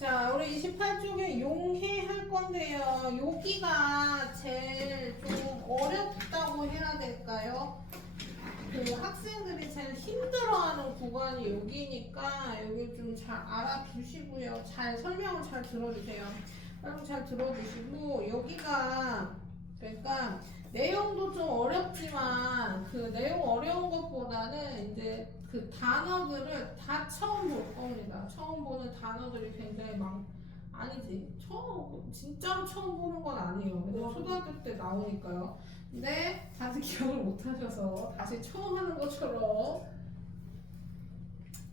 자, 우리 28쪽에 용해 할 건데요. 여기가 제일 좀 어렵다고 해야 될까요? 그 학생들이 제일 힘들어하는 구간이 여기니까 여기 좀 잘 알아두시고요. 잘 설명을 잘 들어주세요. 설명 잘 들어주시고 여기가 그러니까 내용도 좀 어렵지만 그 내용 어려운 것보다는 이제 그 단어들을 다 처음 볼 겁니다. 처음 보는 단어들이 굉장히 아니지. 진짜로 처음 보는 건 아니에요. 근데 초등학교 때 나오니까요. 근데 다들 기억을 못 하셔서 다시 처음 하는 것처럼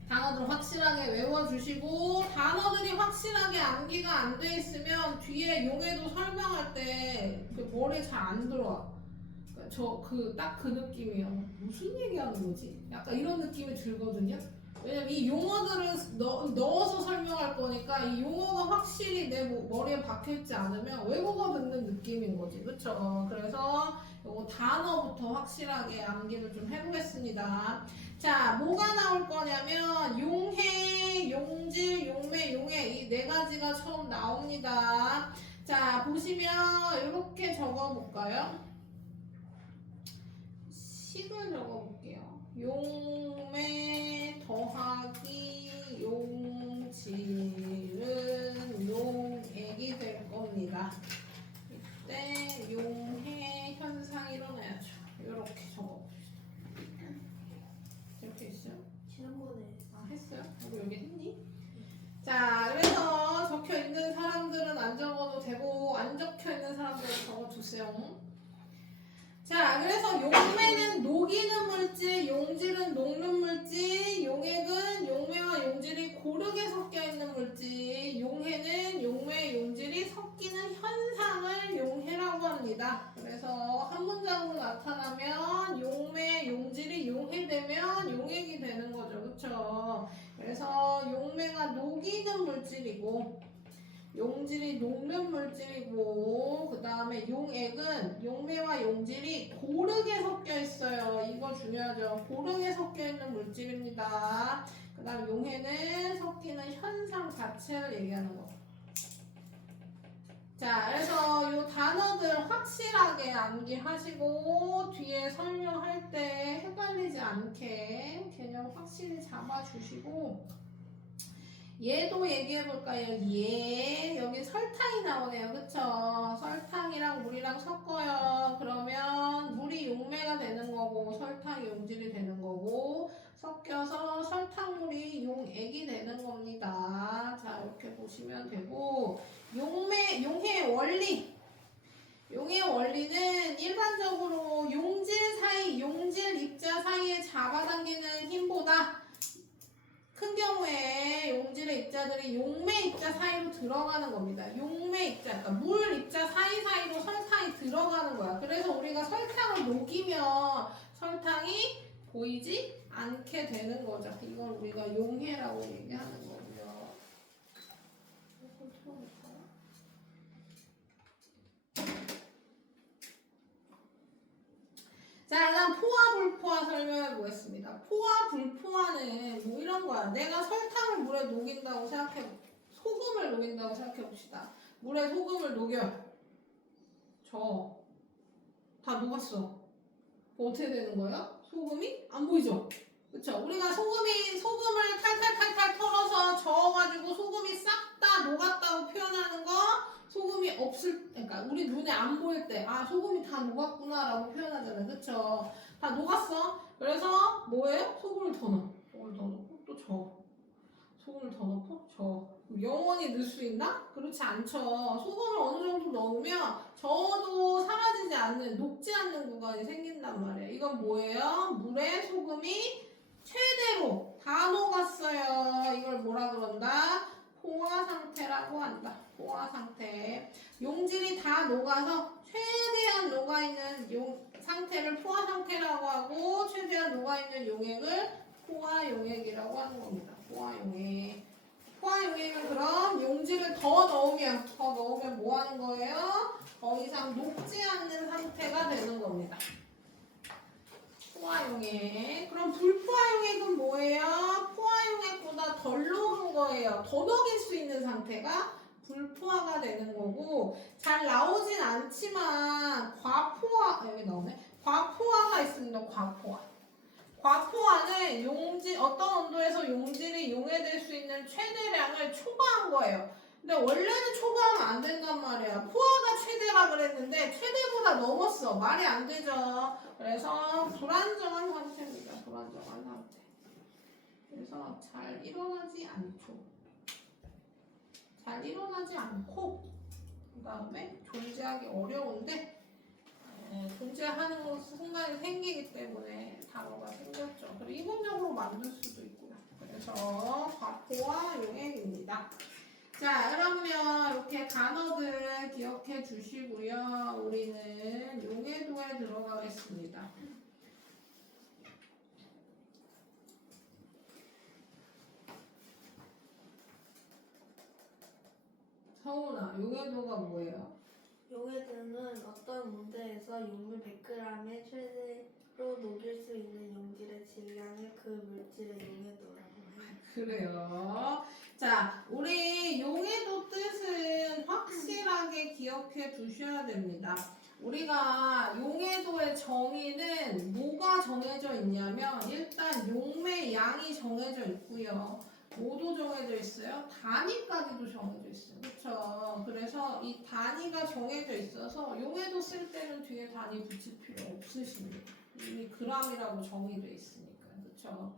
단어들 확실하게 외워주시고 단어들이 확실하게 암기가 안 돼 있으면 뒤에 용해도 설명할 때 그 머리에 잘 안 들어와. 딱 그 느낌이에요. 무슨 얘기하는 거지? 약간 이런 느낌이 들거든요. 왜냐면 이 용어들을 넣어서 설명할 거니까 이 용어가 확실히 내 머리에 박혀있지 않으면 외국어 듣는 느낌인 거지. 그쵸? 그래서 요거 단어부터 확실하게 암기를 좀 해보겠습니다. 자, 뭐가 나올 거냐면 용해, 용질, 용매, 용해 이 네 가지가 처음 나옵니다. 자, 보시면 이렇게 적어볼까요? 식을 적어볼게요. 용매 더하기 용질은 용액이 될 겁니다. 이때 용해 현상이 일어나야죠. 이렇게 적어봅시다. 이렇게 있어요? 지난번에 했어요? 우리 여기 했니? 자, 그래서 적혀 있는 사람들은 안 적어도 되고 안 적혀 있는 사람들은 적어주세요. 자, 그래서 용매는 녹이는 물질, 용질은 녹는 물질, 용액은 용매와 용질이 고르게 섞여 있는 물질, 용해는 용매, 용질이 섞이는 현상을 용해라고 합니다. 그래서 한 문장으로 나타나면 용매, 용질이 용해되면 용액이 되는 거죠. 그쵸? 그래서 용매가 녹이는 물질이고 용질이 녹는 물질이고 그 다음에 용액은 용매와 용질이 고르게 섞여 있어요. 이거 중요하죠. 고르게 섞여 있는 물질입니다. 그 다음 용해는 섞이는 현상 자체를 얘기하는 거. 자, 그래서 이 단어들 확실하게 암기하시고 뒤에 설명할 때 헷갈리지 않게 개념 확실히 잡아주시고 얘도 얘기해볼까요? 여기 설탕이 나오네요. 그쵸? 설탕이랑 물이랑 섞어요. 그러면 물이 용매가 되는 거고 설탕이 용질이 되는 거고 섞여서 설탕물이 용액이 되는 겁니다. 자, 이렇게 보시면 되고 용해의 원리. 용의 원리는 일반적으로 용질 입자 사이에 잡아당기는 힘보다 큰 경우에 용질의 입자들이 용매 입자 사이로 들어가는 겁니다. 용매 입자, 그러니까 물 입자 사이사이로 설탕이 들어가는 거야. 그래서 우리가 설탕을 녹이면 설탕이 보이지 않게 되는 거죠. 이걸 우리가 용해라고 얘기하는 거고요. 이걸 틀어볼까요? 자, 그다음 포화 불포화 설명해 보겠습니다. 포화 불포화는 뭐 이런 거야. 내가 설탕을 물에 녹인다고 소금을 녹인다고 생각해 봅시다. 물에 소금을 녹여. 다 녹았어. 어떻게 되는 거예요? 소금이 안 보이죠? 그쵸? 우리가 소금을 탈탈탈탈 털어서 저어가지고 소금이 싹 다 녹았다고 표현하는 거 소금이 그러니까 우리 눈에 안 보일 때 소금이 다 녹았구나라고 표현하잖아요. 그쵸? 다 녹았어. 그래서 뭐예요? 소금을 더 넣고 또 저어. 소금을 더 넣고 저어. 영원히 넣을 수 있나? 그렇지 않죠. 소금을 어느 정도 넣으면 저어도 사라지지 않는, 녹지 않는 구간이 생긴단 말이에요. 이건 뭐예요? 물에 소금이 최대로 다 녹았어요. 이걸 뭐라 그런다? 포화 상태라고 한다. 포화 상태. 용질이 다 녹아서 최대한 녹아있는 상태를 포화 상태라고 하고 최대한 녹아있는 용액을 포화 용액이라고 하는 겁니다. 포화 용액. 포화 용액은 그럼 용질을 더 넣으면 뭐 하는 거예요? 더 이상 녹지 않는 상태가 되는 겁니다. 포화 용액. 그럼 불포화 용액은 뭐예요? 포화 용액보다 용해도보다 덜 녹은 거예요. 더 녹일 수 있는 상태가 불포화가 되는 거고, 잘 나오진 않지만 여기 나오네. 과포화가 있습니다. 과포화. 과포화는 어떤 온도에서 용질이 용해될 수 있는 최대량을 초과한 거예요. 근데 원래는 초과하면 안 된단 말이야. 포화가 최대라 그랬는데 최대보다 넘었어. 말이 안 되죠. 그래서 불안정한 상태입니다. 불안정한 상태. 그래서 잘 일어나지 않고 그 다음에 존재하기 어려운데 존재하는 순간에 생기기 때문에 단어가 생겼죠. 그리고 이분적으로 만들 수도 있고요. 그래서 과포화 용액입니다. 자, 그러면 이렇게 단어들 기억해 주시고요. 우리는 용해도에 들어가겠습니다. 서훈아, 용해도가 뭐예요? 용해도는 어떤 문제에서 용물 100g의 최대로 녹일 수 있는 용질의 질량을 그 물질의 용해도라고 해요. 그래요. 자, 우리 용해도 뜻은 확실하게 기억해 두셔야 됩니다. 우리가 용해도의 정의는 뭐가 정해져 있냐면 일단 용매 양이 정해져 있고요. 뭐도 정해져 있어요? 단위까지도 정해져 있어요. 그렇죠? 그래서 이 단위가 정해져 있어서 용해도 쓸 때는 뒤에 단위 붙일 필요 없으십니다. 이미 g이라고 정의되어 있으니까. 그렇죠?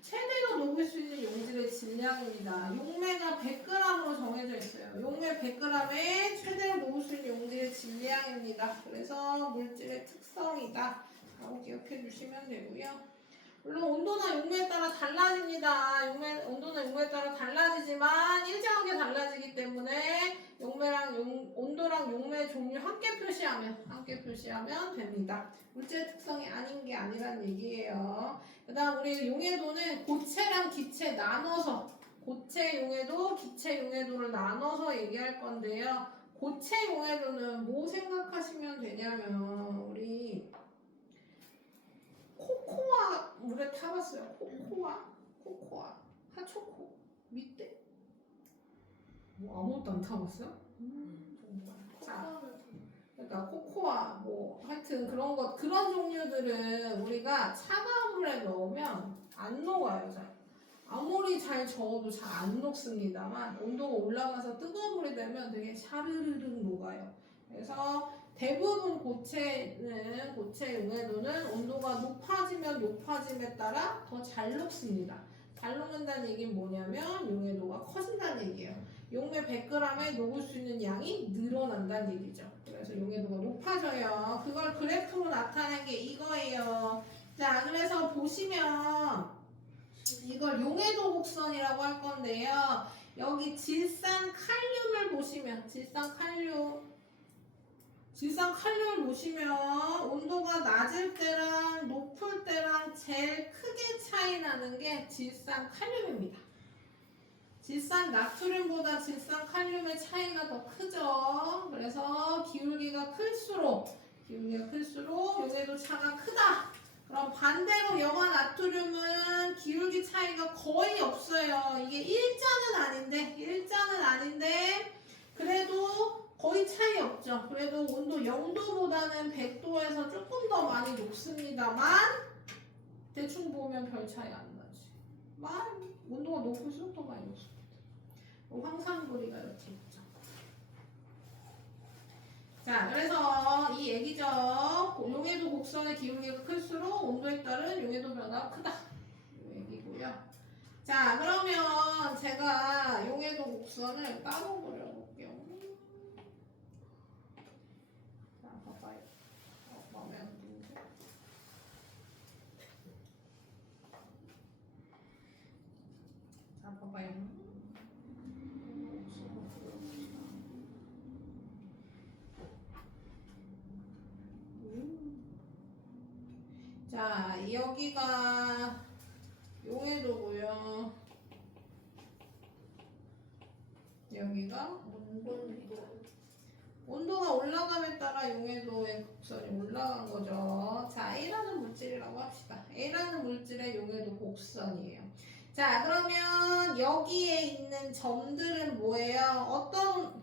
최대로 녹일 수 있는 용질의 질량입니다. 용매가 100g으로 정해져 있어요. 용매 100g에 최대로 녹을 수 있는 용질의 질량입니다. 그래서 물질의 특성이다 라고 기억해 주시면 되고요. 물론 온도나 용매에 따라 달라집니다. 온도나 용매에 따라 달라지지만 일정하게 달라지기 때문에 온도랑 용매 종류 함께 표시하면 됩니다. 물질의 특성이 아닌 게 아니란 얘기예요. 그 다음 우리 용해도는 고체랑 기체 나눠서 고체 용해도, 기체 용해도를 나눠서 얘기할 건데요. 고체 용해도는 뭐 생각하시면 되냐면 우리 코코아 물에 타봤어요. 코코아, 핫초코 밑에 뭐 아무것도 안 타봤어요? 정말. 자, 그러니까 코코아 뭐 하여튼 그런 종류들은 우리가 차가운 물에 넣으면 안 녹아요. 잘. 아무리 잘 저어도 잘 안 녹습니다만 온도가 올라가서 뜨거운 물이 되면 되게 샤르르륵 녹아요. 그래서 대부분 고체 용해도는 온도가 높아짐에 따라 더 잘 녹습니다. 잘 녹는다는 얘기는 뭐냐면 용해도가 커진다는 얘기예요. 용매 100g에 녹을 수 있는 양이 늘어난다는 얘기죠. 그래서 용해도가 높아져요. 그걸 그래프로 나타낸 게 이거예요. 자, 그래서 보시면 이걸 용해도 곡선이라고 할 건데요. 여기 질산 칼륨을 보시면 질산 칼륨을 보시면 온도가 낮을 때랑 높을 때랑 제일 크게 차이 나는 게 질산 칼륨입니다. 질산 나트륨보다 질산 칼륨의 차이가 더 크죠. 그래서 기울기가 클수록 용해도 차가 크다. 그럼 반대로 염화 나트륨은 기울기 차이가 거의 없어요. 이게 일자는 아닌데 그래도 거의 차이 없죠. 그래도 온도 0도보다는 100도에서 조금 더 많이 높습니다만 대충 보면 별 차이 안 나지. 온도가 높을수록 더 많이 높습니다. 황산고리가 이렇게 있죠. 자, 그래서 이 얘기죠. 용해도 곡선의 기울기가 클수록 온도에 따른 용해도 변화가 크다. 이 얘기고요. 자, 그러면 제가 용해도 곡선을 따로 그려볼게요. 자, 봐봐요. 마음에 안 드는데. 자, 봐봐요. 자, 여기가 용해도고요. 여기가 온도가 올라감에 따라 용해도의 곡선이 올라간 거죠. 자, A라는 물질이라고 합시다. A라는 물질의 용해도 곡선이에요. 자, 그러면 여기에 있는 점들은 뭐예요? 어떤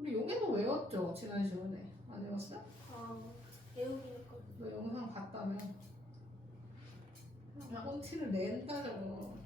우리 용해도 외웠죠? 지난 시간에 안 외웠어? 배우기는 거. 너 영상 봤다며? 폰티를 낸다 저거.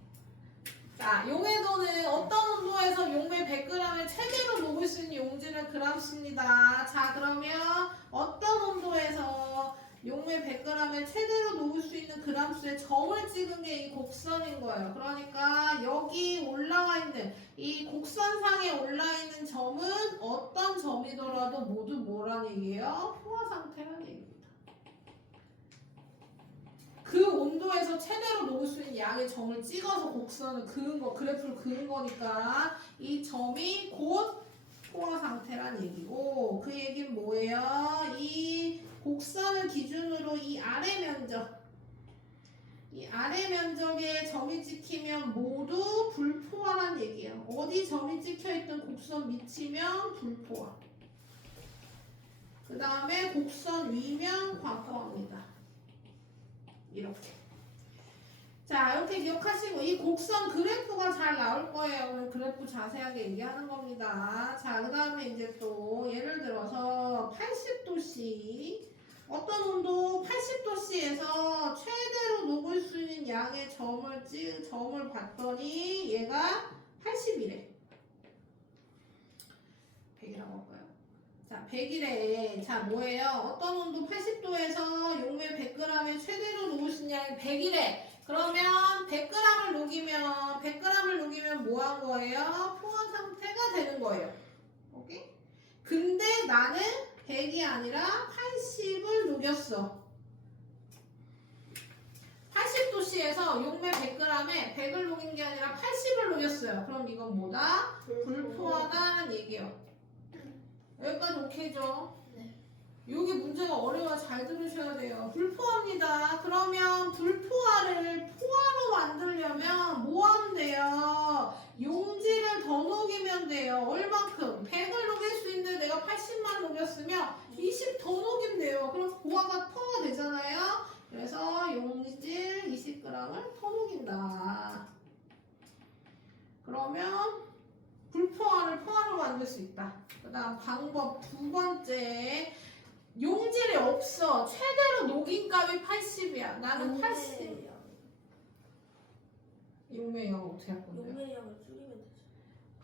자, 용해도는 어떤 온도에서 용매 100g을 최대로 녹을 수 있는 용지를 그람습니다. 자, 그러면 어떤 온도에서 용매 100g을 최대로 녹을 수 있는 그람수의 점을 찍은 게 이 곡선인 거예요. 그러니까 여기 올라와 있는 이 곡선상에 올라 있는 점은 어떤 점이더라도 모두 뭐란 얘기예요? 포화 상태란 얘기입니다. 그 온도에서 최대로 녹을 수 있는 양의 점을 찍어서 곡선을 그은 거, 그래프를 그은 거니까 이 점이 곧 포화 상태란 얘기고, 그 얘기는 뭐예요? 이 곡선을 기준으로 이 아래 면적에 점이 찍히면 모두 불포화란 얘기예요. 어디 점이 찍혀있던 곡선 밑이면 불포화. 그 다음에 곡선 위면 과포화입니다. 이렇게. 자, 이렇게 기억하시고 이 곡선 그래프가 잘 나올 거예요. 오늘 그래프 자세하게 얘기하는 겁니다. 자, 그 다음에 이제 또 예를 들어서 80도씨 어떤 온도 80도씨에서 최대로 녹을 수 있는 양의 점을 봤더니 얘가 80이래. 100이라고 할까요? 자, 100이래. 자, 뭐예요? 어떤 온도 80도에서 용매 100g에 최대로 녹을 수 있는 양이 100이래. 그러면 100g을 녹이면 뭐 한 거예요? 포화 상태가 되는 거예요. 오케이? 근데 나는 100이 아니라 80을 녹였어. 80도씨에서 용매 100g에 100을 녹인 게 아니라 80을 녹였어요. 그럼 이건 뭐다? 불포화다는 얘기예요. 여기까지 오케이죠? 네. 여기 문제가 어려워. 잘 들으셔야 돼요. 불포화입니다. 그러면 불포화를 포화로 만들려면 뭐 하면 돼요? 용지를 더 녹이면 돼요. 얼만큼? 100을 녹일 수 있는데 내가 80만 녹였으면 20 더 녹이면 돼요. 그럼 포화가 퍼가 되잖아요. 그래서 용질 20g을 더 녹인다. 그러면 불포화를 포화로 만들 수 있다. 그 다음 방법 두 번째. 용질이 없어. 최대로 녹인 값이 80이야. 나는 80. 용매 양 어떻게 할 건데요? 용매 양을 줄이면 되죠.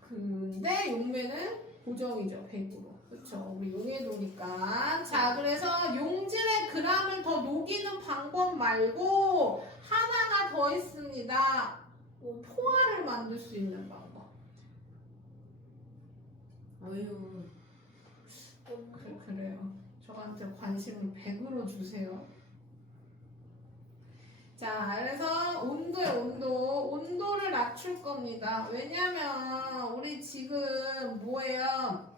근데 용매는 고정이죠. 100으로. 그쵸? 우리 용해도니까. 자, 그래서 용질의 g을 더 녹이는 방법 말고 하나가 더 있습니다. 포화를 만들 수 있는 방법. 어휴. 그래요. 저한테 관심을 100으로 주세요. 자, 그래서 온도를 낮출 겁니다. 왜냐면 우리 지금 뭐예요?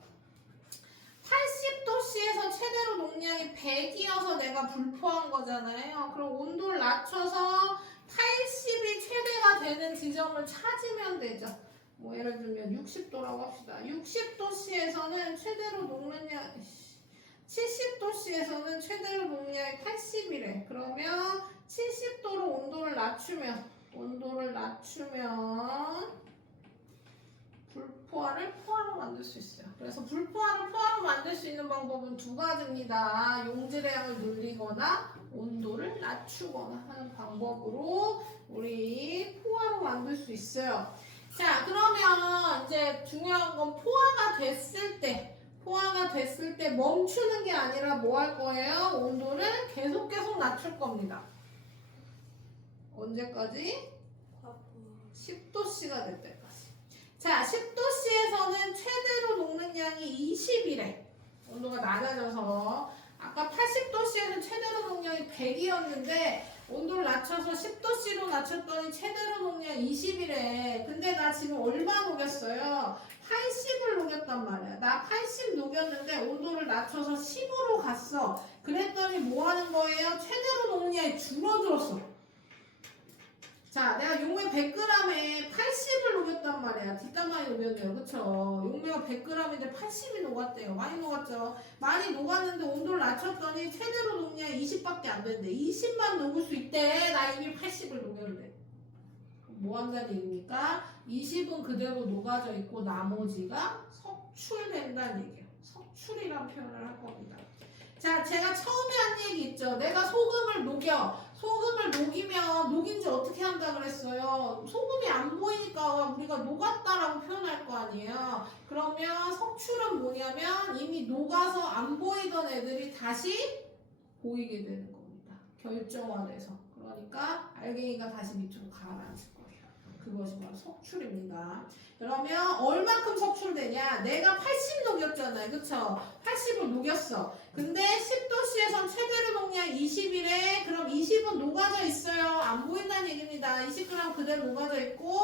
80도씨에서 최대로 녹량이 100이어서 내가 불포한 거잖아요. 그럼 온도를 낮춰서 80이 최대가 되는 지점을 찾으면 되죠. 뭐 예를 들면 60도라고 합시다. 60도씨에서는 최대로 녹는 양 70도씨에서는 최대로 녹량이 80이래. 그러면 70도로 온도를 낮추면 불포화를 포화로 만들 수 있어요. 그래서 불포화를 포화로 만들 수 있는 방법은 두 가지입니다. 용질의 양을 늘리거나 온도를 낮추거나 하는 방법으로 우리 포화로 만들 수 있어요. 자, 그러면 이제 중요한 건 포화가 됐을 때 멈추는 게 아니라 뭐 할 거예요? 온도를 계속 낮출 겁니다. 언제까지? 10도씨가 될 때까지. 자, 10도씨에서는 최대로 녹는 양이 20이래. 온도가 낮아져서. 아까 80도씨에는 최대로 녹량이 100이었는데 온도를 낮춰서 10도씨로 낮췄더니 최대로 녹량 20이래. 근데 나 지금 얼마 녹였어요? 80을 녹였단 말이야. 나 80 녹였는데 온도를 낮춰서 10으로 갔어. 그랬더니 뭐 하는 거예요? 최대로 녹량이 줄어들었어. 자, 내가 용매 100g에 80을 녹였단 말이야. 뒷담 많이 녹였네요. 그쵸? 용매가 100g인데 80이 녹았대요. 많이 녹았죠? 많이 녹았는데 온도를 낮췄더니 최대로 녹량이 20밖에 안 된대. 20만 녹을 수 있대. 나 이미 80을 녹였는데. 뭐 한다는 얘기입니까? 20은 그대로 녹아져 있고 나머지가 석출된다는 얘기예요. 석출이란 표현을 할 겁니다. 자, 제가 처음에 한 얘기 있죠. 내가 소금을 녹여. 소금을 녹이면 녹인 지 어떻게 한다 그랬어요? 소금이 안 보이니까 우리가 녹았다라고 표현할 거 아니에요. 그러면 석출은 뭐냐면 이미 녹아서 안 보이던 애들이 다시 보이게 되는 겁니다. 결정화돼서. 그러니까 알갱이가 다시 밑으로 가라앉을 거예요. 그것이 바로 석출입니다. 그러면 얼마큼 석출되냐? 내가 80 녹였잖아요. 그쵸? 80을 녹였어. 근데 10도씨에선 최대로 녹량 20이래. 그럼 20은 녹아져 있어요. 안 보인다는 얘기입니다. 20g 그대로 녹아져 있고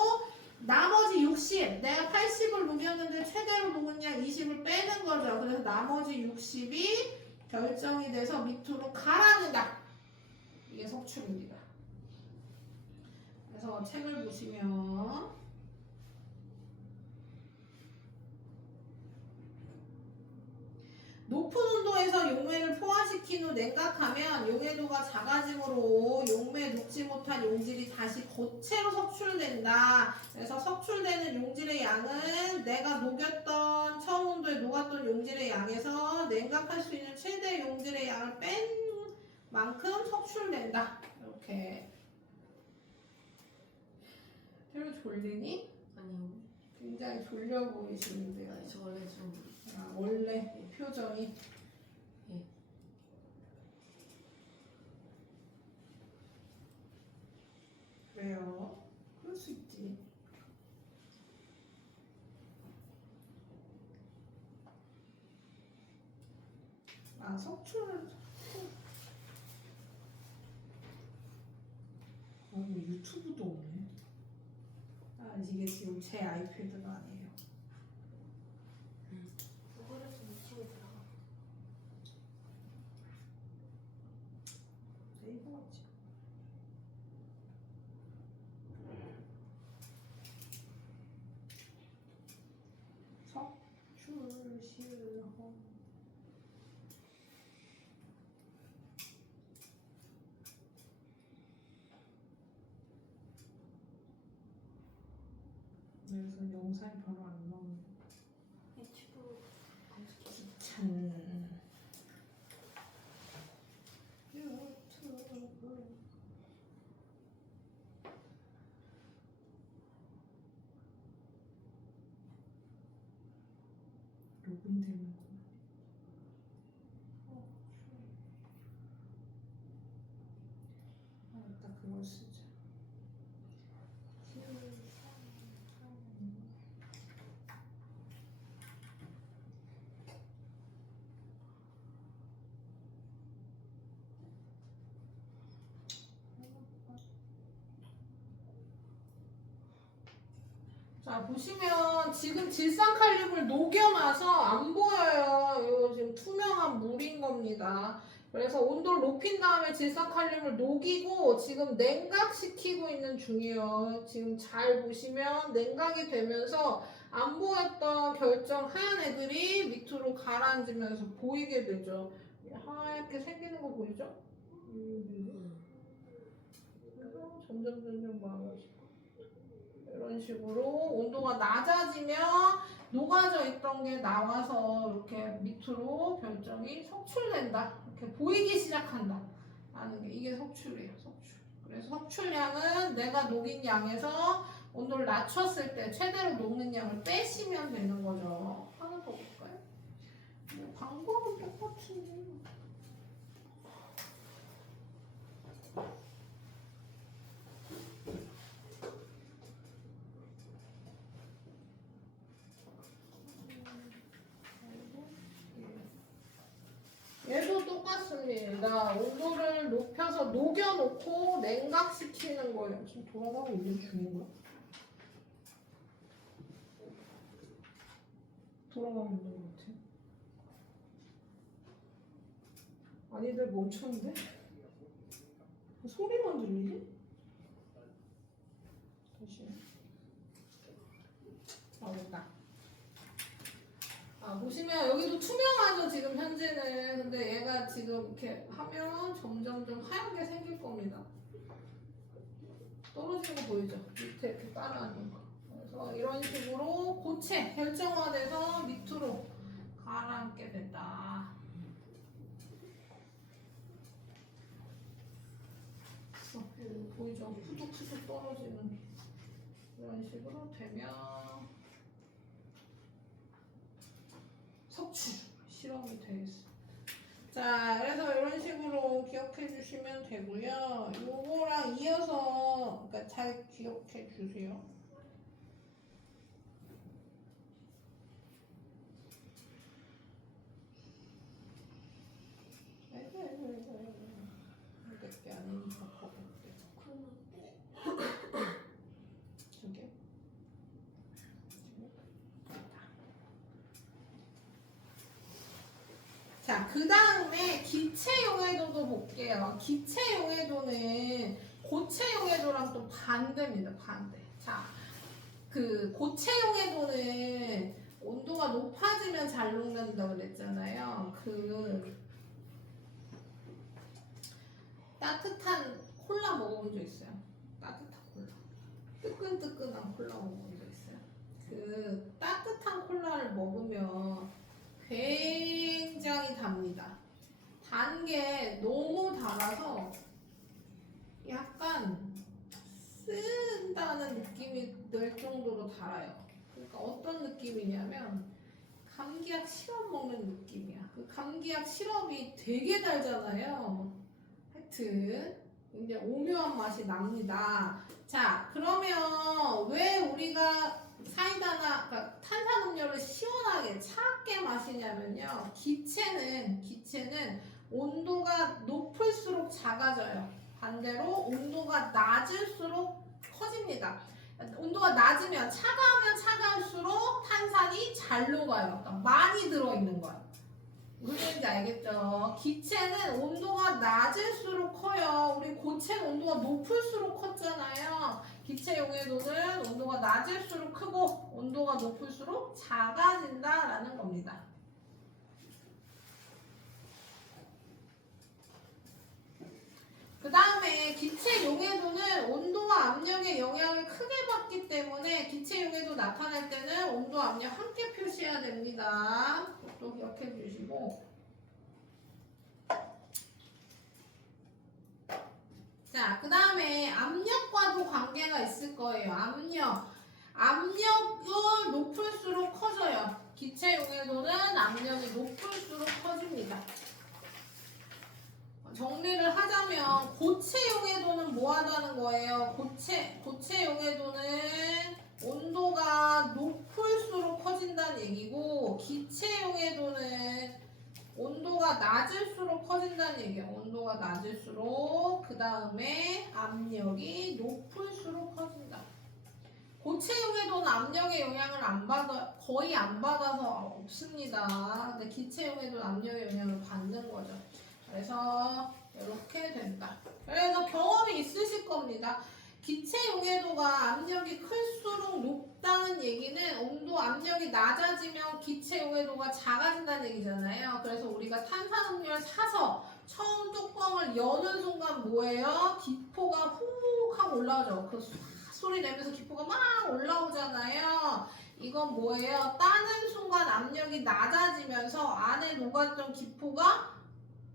나머지 60. 내가 80을 녹였는데 최대로 녹은 양 20을 빼는 거죠. 그래서 나머지 60이 결정이 돼서 밑으로 가라앉는다. 이게 석출입니다. 그래서 책을 보시면 높은 온도에서 용매를 포화시킨 후 냉각하면 용해도가 작아지므로 용매에 녹지 못한 용질이 다시 고체로 석출된다. 그래서 석출되는 용질의 양은 내가 녹였던 처음 온도에 녹았던 용질의 양에서 냉각할 수 있는 최대 용질의 양을 뺀 만큼 석출된다. 이렇게. 태우 졸리니? 아니요. 굉장히 졸려 보이시는데요. 아니, 저 원래 좀 원래 표정이 예. 왜요? 그럴 수 있지. 아, 석출을 유튜브도 오네. 아, 이게 지금 제 아이패드가 아니에요. 그거를 좀 미치게 들어가. 네이버지. 석출 실험. 그래서 영상이 바로 안 나오네. 유튜브 검색해. 귀찮. 유튜브. 로그인되는 거. 딱 그걸 쓰자. 자, 보시면 지금 질산칼륨을 녹여놔서 안 보여요. 이거 지금 투명한 물인 겁니다. 그래서 온도를 높인 다음에 질산칼륨을 녹이고 지금 냉각시키고 있는 중이에요. 지금 잘 보시면 냉각이 되면서 안 보였던 결정 하얀 애들이 밑으로 가라앉으면서 보이게 되죠. 하얗게 생기는 거 보이죠? 그래서 점점 많아지고 이런 식으로 온도가 낮아지면 녹아져 있던 게 나와서 이렇게 밑으로 결정이 석출된다. 이렇게 보이기 시작한다. 라는 게 이게 석출이에요. 석출. 그래서 석출량은 내가 녹인 양에서 온도를 낮췄을 때 최대로 녹는 양을 빼시면 되는 거죠. 하나 더 볼까요? 뭐 방법은 똑같은데. 얘도 똑같습니다. 온도를 높여서 녹여놓고 냉각시키는 거예요. 지금 돌아가고 있는 중인가? 돌아가고 있는 것 같아. 아니들 멈췄는데? 소리만 들리지? 다시. 됐다. 보시면 여기도 투명하죠 지금 현재는. 근데 얘가 지금 이렇게 하면 점점 좀 하얗게 생길 겁니다. 떨어지는 거 보이죠? 밑에 이렇게 깔아앉는 거. 그래서 이런 식으로 고체 결정화돼서 밑으로 가라앉게 된다. 보이죠? 푸둑푸둑 떨어지는 이런 식으로 되면 석출 실험이 되겠어. 자, 그래서 이런 식으로 기억해 주시면 되고요. 요거랑 이어서 그러니까 잘 기억해 주세요. 몇개 아니니까 버벅대. 저게. 자, 그 다음에 기체 용해도도 볼게요. 기체 용해도는 고체 용해도랑 또 반대입니다. 반대. 자, 그 고체 용해도는 온도가 높아지면 잘 녹는다고 그랬잖아요. 그 따뜻한 콜라 먹어본 적 있어요? 따뜻한 콜라. 뜨끈뜨끈한 콜라 먹어본 적 있어요? 그 따뜻한 콜라를 먹으면 굉장히 답니다. 단 게 너무 달아서 약간 쓴다는 느낌이 들 정도로 달아요. 그러니까 어떤 느낌이냐면 감기약 시럽 먹는 느낌이야. 그 감기약 시럽이 되게 달잖아요. 하여튼 이제 오묘한 맛이 납니다. 자, 그러면 왜 우리가 사이다나 그러니까 탄산음료를 시원하게 차갑게 마시냐면요. 기체는 온도가 높을수록 작아져요. 반대로 온도가 낮을수록 커집니다. 온도가 낮으면 차가우면 차가울수록 탄산이 잘 녹아요. 그러니까 많이 들어있는 거예요. 무슨 말인지 알겠죠? 기체는 온도가 낮을수록 커요. 우리 고체는 온도가 높을수록 컸잖아요. 기체 용해도는 온도가 낮을수록 크고 온도가 높을수록 작아진다라는 겁니다. 그 다음에 기체 용해도는 온도와 압력의 영향을 크게 받기 때문에 기체 용해도 나타날 때는 온도, 압력 함께 표시해야 됩니다. 또 기억해 주시고. 자, 그 다음에 압력과도 관계가 있을 거예요. 압력을 높을수록 커져요. 기체 용해도는 압력이 높을수록 커집니다. 정리를 하자면 고체 용해도는 뭐 하다는 거예요? 고체 용해도는 온도가 높을수록 커진다는 얘기고 기체 용해도는 온도가 낮을수록 커진다는 얘기예요. 온도가 낮을수록 그 다음에 압력이 높을수록 커진다. 고체 용해도는 압력의 영향을 거의 안 받아서 없습니다. 근데 기체 용해도는 압력의 영향을 받는 거죠. 그래서 이렇게 된다. 그래서 경험이 있으실 겁니다. 기체 용해도가 압력이 클수록 높다는 얘기는 온도 압력이 낮아지면 기체 용해도가 작아진다는 얘기잖아요. 그래서 우리가 탄산음료를 사서 처음 뚜껑을 여는 순간 뭐예요? 기포가 훅 하고 올라오죠. 그 소리 내면서 기포가 막 올라오잖아요. 이건 뭐예요? 따는 순간 압력이 낮아지면서 안에 녹았던 기포가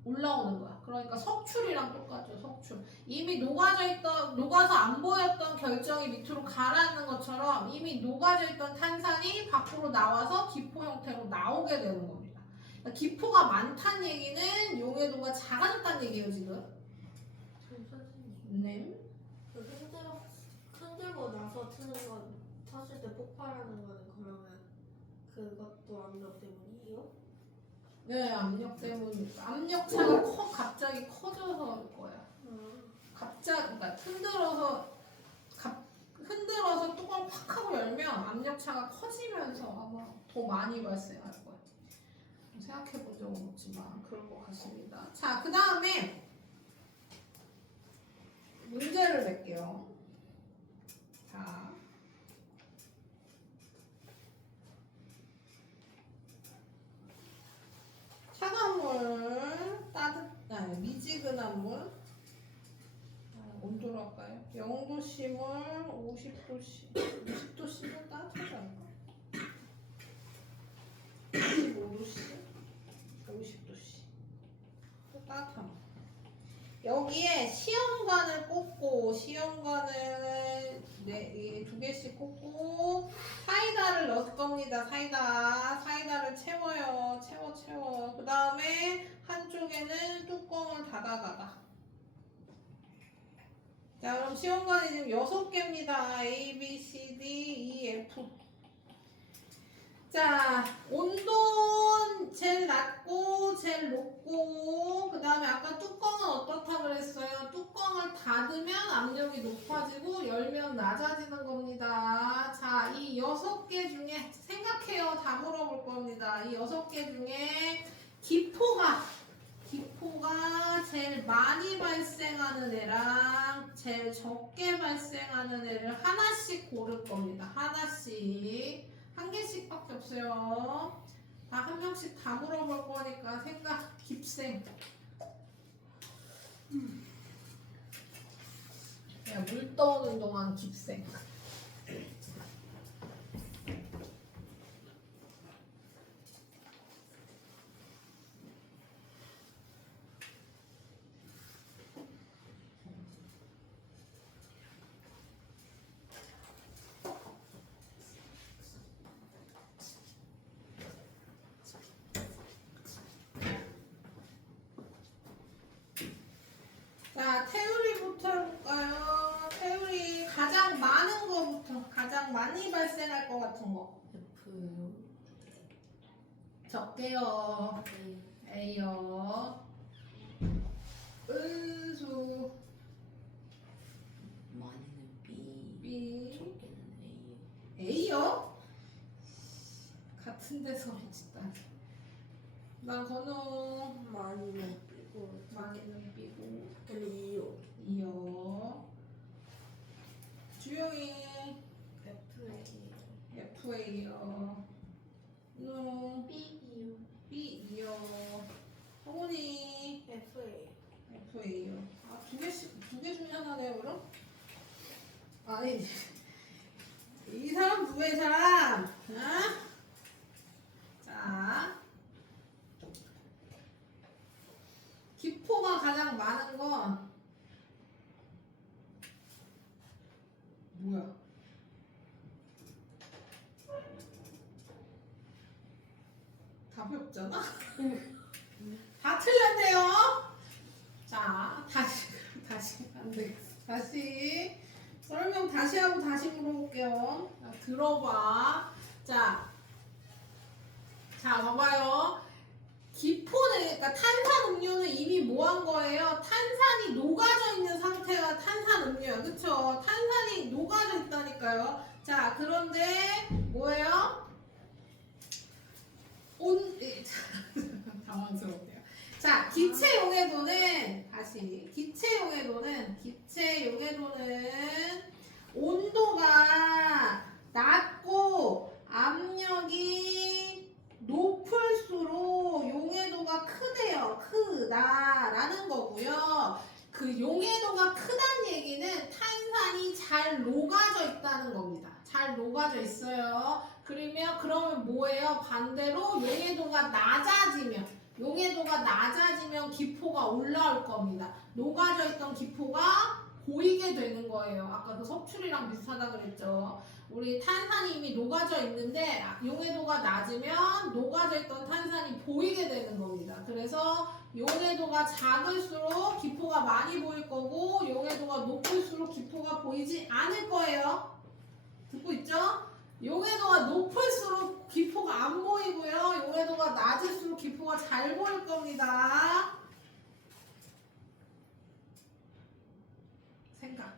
올라오는 거야. 그러니까 석출이랑 똑같죠. 석출. 이미 녹아서 안 보였던 결정이 밑으로 가라앉는 것처럼 이미 녹아져 있던 탄산이 밖으로 나와서 기포 형태로 나오게 되는 겁니다. 그러니까 기포가 많다는 얘기는 용해도가 작아졌다는 얘기예요, 지금. 네. 흔들고 나서 트는 건 탔을 때 폭발하는 거는 그러면 그것도 압력 때문이에요? 네, 압력 때문에 압력차가 갑자기 커져서 그럴 거야. 그러니까 흔들어서 뚜껑 팍 하고 열면 압력차가 커지면서 아마 더 많이 발생할 거야. 생각해 본 적은 없지만 그럴 것 같습니다. 자, 그 다음에 문제를 낼게요. 자. 차가운 물, 미지근한 물, 온도를 할까요? 0도씨물 50도씨 50도씨는 따뜻하지 않나? 25도씨 50도씨 따뜻함. 여기에 시험관을 꽂고 시험관을 네, 두 개씩 꽂고 사이다를 넣을 겁니다. 사이다를 채워요. 채워. 그 다음에 한쪽에는 뚜껑을 닫아가가. 자, 그럼 시험관이 지금 6개입니다. A, B, C, D, E, F. 자, 온도는 제일 낮고 제일 높고 그 다음에 아까 뚜껑은 어떻다 그랬어요? 뚜껑을 닫으면 압력이 높아지고 열면 낮아지는 겁니다. 자, 이 6개 중에 생각해요. 다 물어볼 겁니다. 이 6개 중에 기포가 제일 많이 발생하는 애랑 제일 적게 발생하는 애를 하나씩 고를 겁니다. 하나씩. 한 개씩밖에 없어요. 다 한 명씩 다 물어볼 거니까 생각 깊생. 그냥 물 떠오는 동안 깊생. 자, 태우리부터 해볼까요? 태우리 가장 많은 거부터, 가장 많이 발생할 것 같은 거. F요. 적게요. A. A요. 은수 많이는 B. B. 적게는 A요? 같은 데서 진짜. 나 건우 A. 많이는 B고 많이는 B고 저는 E요. 2요. 주영이 F예요. FA요. 너 B요. B요. 성훈이 F예요. F예요. 아, 두 개 중에 하나네요, 그럼? 아니, 이 사람 누구의 사람? 어? 자, 기포가 가장 많은 건 뭐야? 답이 없잖아? 다 틀렸네요. 자, 다시 안 되겠어. 다시 설명 다시 하고 다시 물어볼게요. 자, 들어봐. 자, 봐봐요. 기포는 그러니까 탄산 음료는 이미 뭐 한 거예요? 탄산이 녹아져 있는 상태가 탄산 음료야, 그쵸? 탄산이 녹아져 있다니까요. 자, 그런데 뭐예요? 당황스럽네요. 자, 기체 용해도는 다시 기체 용해도는 온도가 낮고 압력이 높을수록 용해도가 크다라는 거고요. 그 용해도가 크다는 얘기는 탄산이 잘 녹아져 있다는 겁니다. 잘 녹아져 있어요. 그러면 뭐예요? 반대로 용해도가 낮아지면 기포가 올라올 겁니다. 녹아져 있던 기포가 보이게 되는 거예요. 아까 그 석출이랑 비슷하다 그랬죠. 우리 탄산이 이미 녹아져 있는데 용해도가 낮으면 녹아져 있던 탄산이 보이게 되는 겁니다. 그래서 용해도가 작을수록 기포가 많이 보일 거고 용해도가 높을수록 기포가 보이지 않을 거예요. 듣고 있죠? 용해도가 높을수록 기포가 안 보이고요. 용해도가 낮을수록 기포가 잘 보일 겁니다. 생각.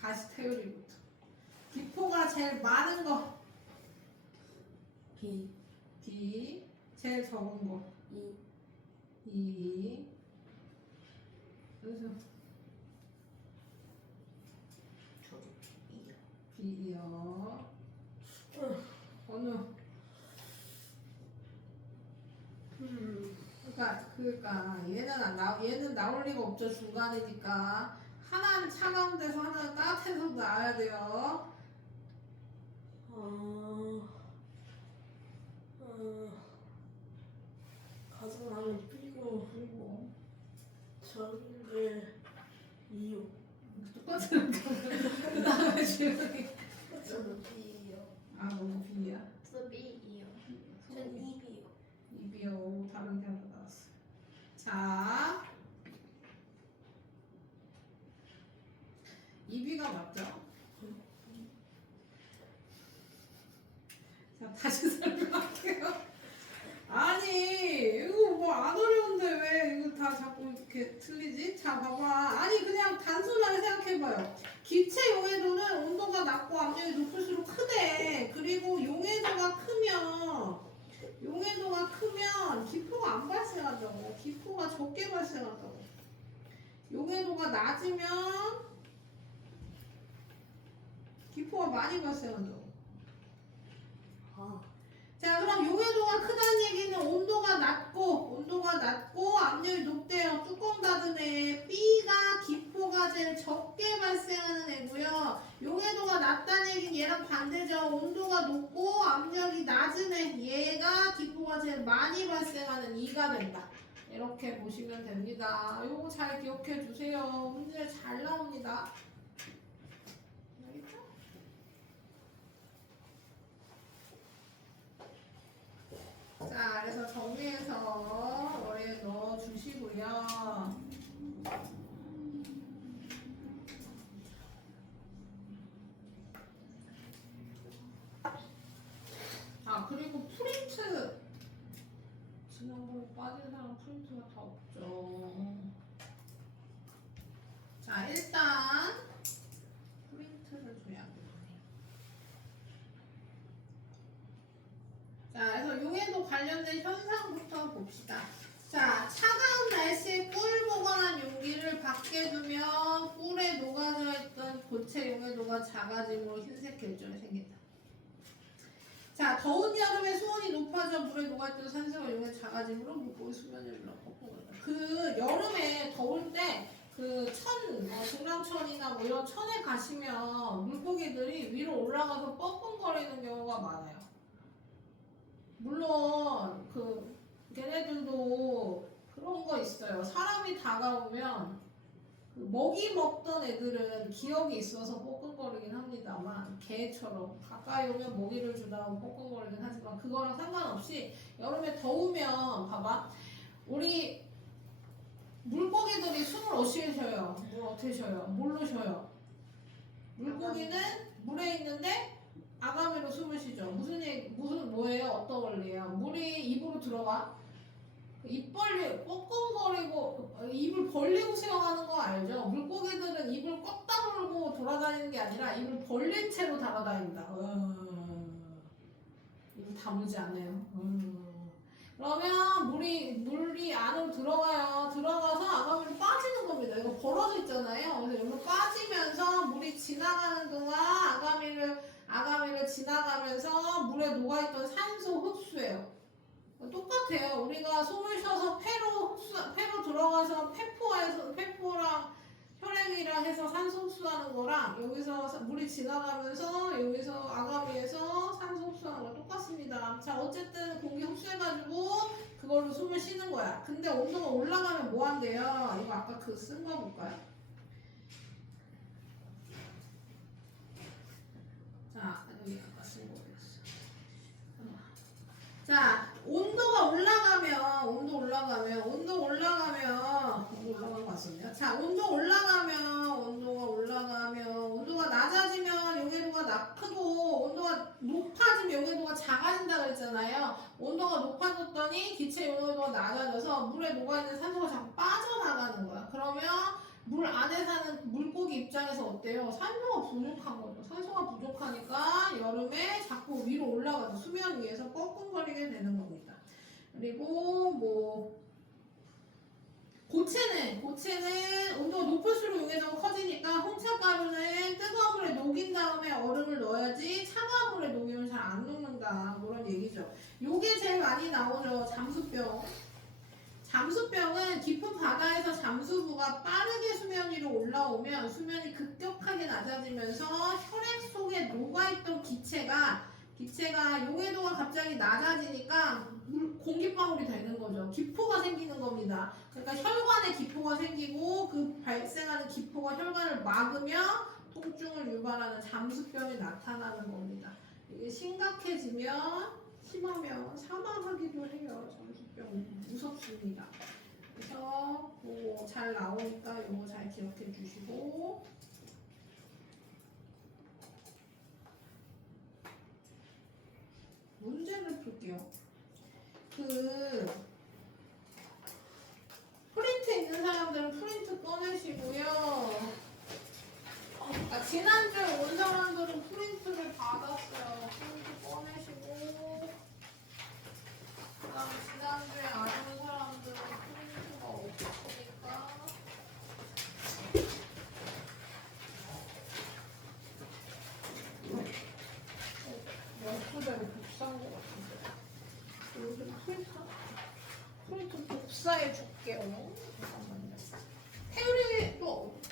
다시 태우리부터. 기포가 제일 많은 거. B. B. 제일 적은 거. E. 2. 그래서 저도 E요. B요. 어느 그러니까 얘는 나올 리가 없죠. 중간이니까 하나는 차가운 데서 하나는 따뜻해서 나와야 돼요. 가정라면 삐고 그리고 전들 이유. 똑같은 그 다음에 질문이 저는 B요. 아 너무 B야. 저 B이요. 전 B요. 이비오 다른 게 하나 나왔어. 자, 이비가 맞죠? 자, 다시 설명할게요. 아니, 이거 뭐 안 어려운데 왜 이거 다 자꾸 이렇게 틀리지? 자, 봐봐. 아니, 그냥 단순하게 생각해봐요. 기체 용해도는 온도가 낮고 압력이 높을수록 크대. 그리고 용해도가 크면 기포가 안 발생한다고. 기포가 적게 발생한다고. 용해도가 낮으면 기포가 많이 발생한다고. 자, 그럼 용해도가 크다는 얘기는 온도가 낮고 압력이 높대요. 뚜껑 닫은 애. B가 기포가 제일 적게 발생하는 애고요. 용해도가 낮다는 얘기는 얘랑 반대죠. 온도가 높고 압력이 낮은 애. 얘가 기포가 제일 많이 발생하는 2가 된다. 이렇게 보시면 됩니다. 요거 잘 기억해 주세요. 문제 잘 나옵니다. 알겠죠? 자, 그래서 정리해서 머리에 넣어 주시고요. 아, 그리고 프린트. 지난번에 빠진 사람 프린트가 다 없죠. 자, 일단 프린트를 줘야 되겠네요. 자, 그래서 용해도 관련된 현상부터 봅시다. 자, 차가운 날씨에 꿀 보관한 용기를 밖에 두면 꿀에 녹아져 있던 고체 용해도가 작아지므로 흰색 결정이 생긴다. 자, 더운 여름에 수온이 높아져 물에 녹아있던 산소가 용해 작아지므로 물고기 수면이 올라가고. 그 여름에 더울 때 그 중랑천이나 뭐 이런 천에 가시면 물고기들이 위로 올라가서 뻐끔거리는 경우가 많아요. 물론 걔네들도 그런 거 있어요. 사람이 다가오면 그 먹이 먹던 애들은 기억이 있어서 뻐끔거리긴 합니다만, 개처럼 가까이 오면 먹이를 주다가 뻐끔거리긴 하지만 그거랑 상관없이 여름에 더우면 봐봐, 우리 물고기들이 숨을 어떻게 쉬어요? 어떻게 쉬어요? 뭘로 쉬어요? 물고기는 물에 있는데 아가미로 숨을 쉬죠. 무슨 뭐예요? 어떤 원리예요? 물이 입으로 들어가. 입 뻐끔거리고 입을 벌리고 수영하는 거 알죠? 물고기들은 입을 꽉 다물고 돌아다니는 게 아니라 입을 벌린 채로 돌아다닌다. 입을 다물지 않아요. 그러면 물이 안으로 들어가요. 들어가서 아가미로 빠지는 겁니다. 이거 벌어져 있잖아요. 그래서 여기로 빠지면서 물이 지나가는 동안 아가미를 지나가면서 물에 녹아있던 산소 흡수예요. 똑같아요. 우리가 숨을 쉬어서 폐로 들어가서 폐포랑 혈액이랑 해서 산소 흡수하는 거랑 여기서 물이 지나가면서 여기서 아가미에서 산소 흡수하는 거 똑같습니다. 자, 어쨌든 공기 흡수해가지고 그걸로 숨을 쉬는 거야. 근데 온도가 올라가면 뭐 한대요? 이거 아까 그 쓴 거 볼까요? 자, 여기 아까 쓴 거였어. 자, 온도가 올라가면 맞습니다. 자, 온도가 낮아지면 용해도가 크고 온도가 높아지면 용해도가 작아진다 그랬잖아요. 온도가 높아졌더니 기체 용해도가 낮아져서 물에 녹아있는 산소가 자꾸 빠져나가는 거야. 그러면 물 안에 사는 물고기 입장에서 어때요? 산소가 부족한 거죠. 산소가 부족하니까 여름에 자꾸 위로 올라가서 수면 위에서 뻐끔거리게 되는 겁니다. 그리고 뭐 고체는 온도가 높을수록 용해도가 커지니까 홍차가루는 뜨거운 물에 녹인 다음에 얼음을 넣어야지 차가운 물에 녹이면 잘 안 녹는다. 그런 얘기죠. 요게 제일 많이 나오죠. 잠수병. 잠수병은 깊은 바다에서 잠수부가 빠르게 수면 위로 올라오면 수면이 급격하게 낮아지면서 혈액 속에 녹아있던 기체가 용해도가 갑자기 낮아지니까 공기방울이 되는 거죠. 기포가 생기는 겁니다. 그러니까 혈관에 기포가 생기고 그 발생하는 기포가 혈관을 막으며 통증을 유발하는 잠수병이 나타나는 겁니다. 이게 심하면 사망하기도 해요. 잠수병 무섭습니다. 그래서 뭐 잘 나오니까 이거 잘 기억해 주시고 문제를 풀게요. 프린트 있는 사람들은 프린트 꺼내시고요. 지난주에 온 사람들은 프린트를 받았어요. 프린트 꺼내시고 그다음 지난주에 안 온 사람들은 프린트가 없으니까 연수대로 복사한 것 같은데 요즘 프린트 복사해 줄게요. 잠깐만요. 태율이 또 없지?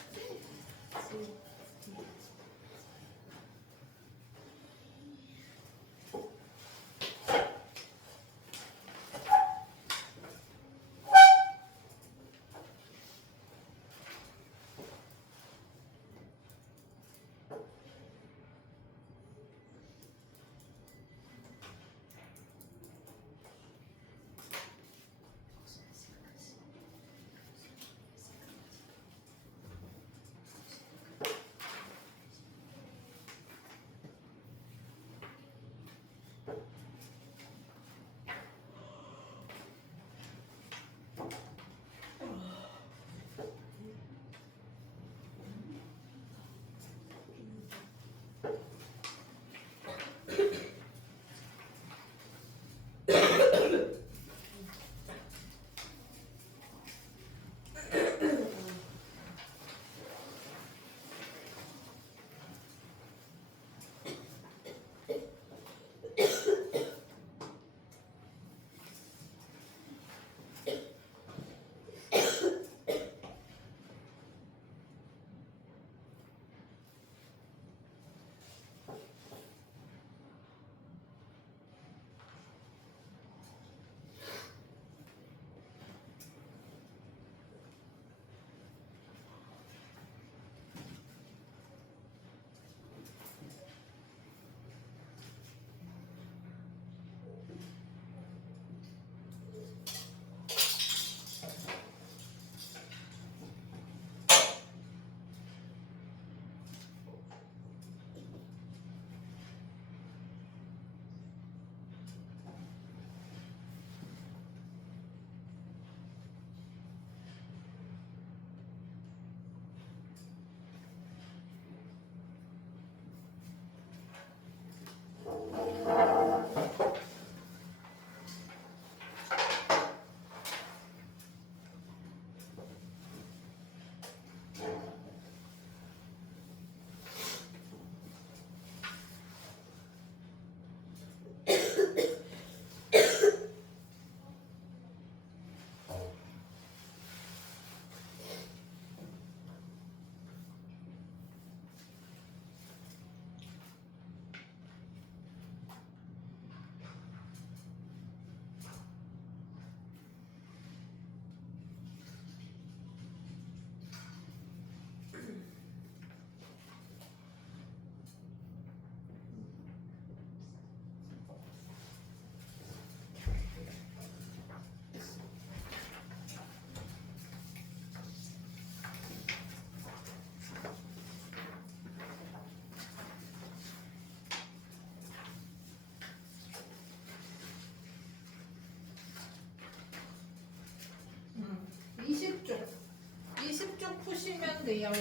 푸시면 돼요.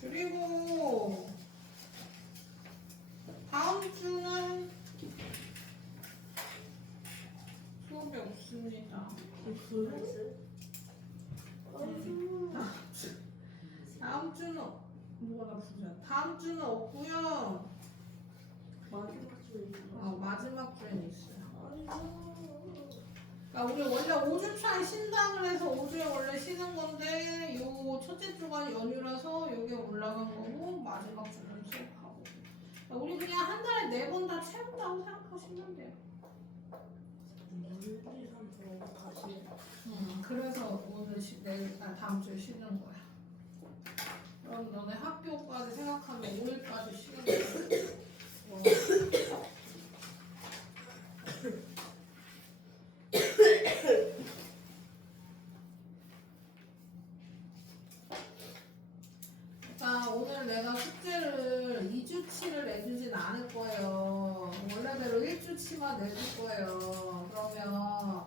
그리고 다음 주는 수업이 없습니다. 다음 주는 뭐가 부자? 다음 주는 없고요. 마지막 주에는 있어요. 그러니까 우리 원래 5주차에 쉰다고 해서 5주에 원래 쉬는 건데 요 첫째 주가 연휴라서 요게 올라간 거고 마지막 주는 수업하고. 그러니까 우리 그냥 한 달에 4번 다 채운다고 생각하시면 돼요. 그래서 오늘 내일 다음 주에 쉬는 거야. 그럼 너네 학교까지 생각하면 5일까지 쉬는 거야. 자, 오늘 내가 숙제를 2주치를 내주진 않을 거예요. 원래대로 1주치만 내줄 거예요. 그러면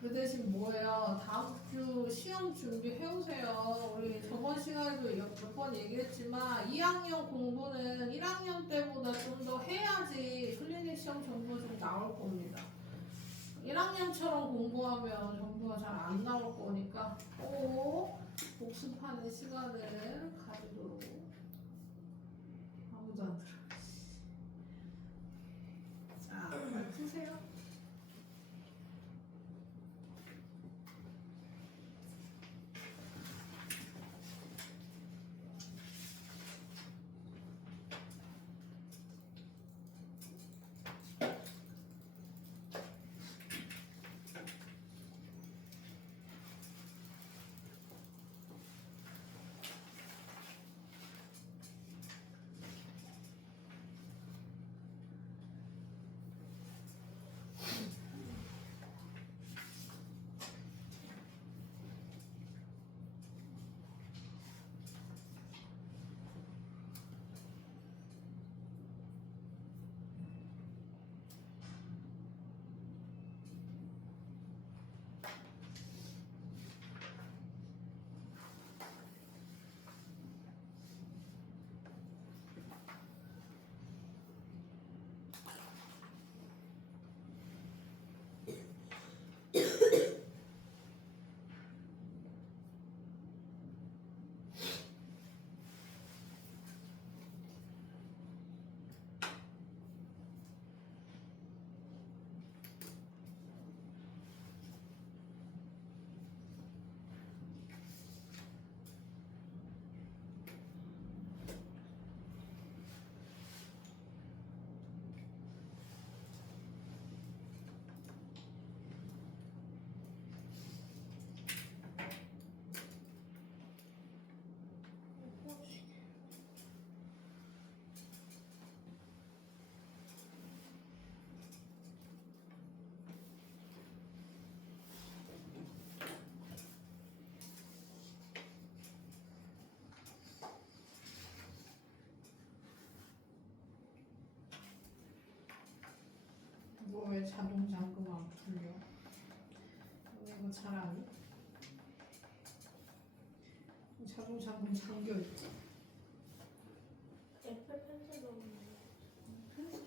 그 대신 뭐예요? 다음 주 시험 준비해 오세요. 우리 저번 시간에도 몇 번 얘기했지만 2학년 공부는 1학년 때보다 좀 더 해야지 클리닉 시험 전부 좀 나올 겁니다. 1학년처럼 공부하면 전부가 잘 안 나올 거니까 꼭 복습하는 시간을 가지도록. 아무도 안 들어. 자, 잘 푸세요. 너 왜 자동 잠금 안 풀려? 이거 잘하니? 자동 잠금 잠겨 있지? 애플 펜슬도 없네요. 펜슬?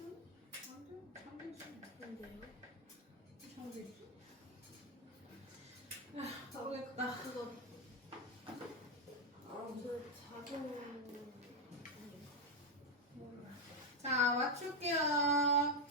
안 돼? 잠겨 있어. 근데요? 잠겨 있어. 모르겠다. 그거 그 자동 자, 맞출게요.